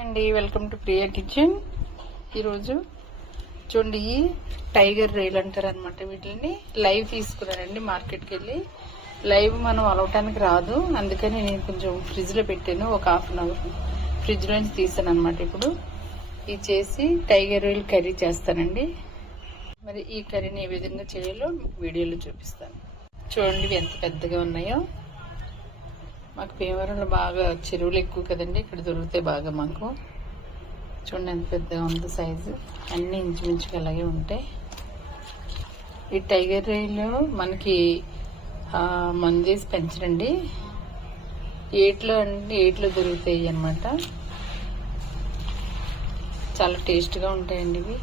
అండి, welcome to Priya kitchen. ఈరోజు చూడండి, టైగర్ రైల్ అంటారు అనమాట. వీటిని లైవ్ తీసుకున్నానండి మార్కెట్కి వెళ్ళి. లైవ్ మనం అలవటానికి రాదు, అందుకని నేను కొంచెం ఫ్రిడ్జ్ లో పెట్టాను. ఒక హాఫ్ అన్ అవర్ ఫ్రిడ్జ్ లోంచి తీసాను అనమాట. ఇప్పుడు ఇది చేసి టైగర్ రైల్ కర్రీ చేస్తానండి. మరి ఈ కర్రీని ఏ విధంగా చేయాలో వీడియోలో చూపిస్తాను. చూడండి ఎంత పెద్దగా ఉన్నాయో. మాకు భీమవరంలో బాగా చెరువులు ఎక్కువ కదండి, ఇక్కడ దొరికితే బాగా మాకు. చూడండి ఎంత పెద్దగా ఉంది సైజు. అన్నీ ఇంచుమించుగా అలాగే ఉంటాయి. ఈ టైగర్ రైలు మనకి మందేసి పెంచడండి. ఏట్లో దొరుకుతాయి అన్నమాట. చాలా టేస్ట్గా ఉంటాయండి ఇవి.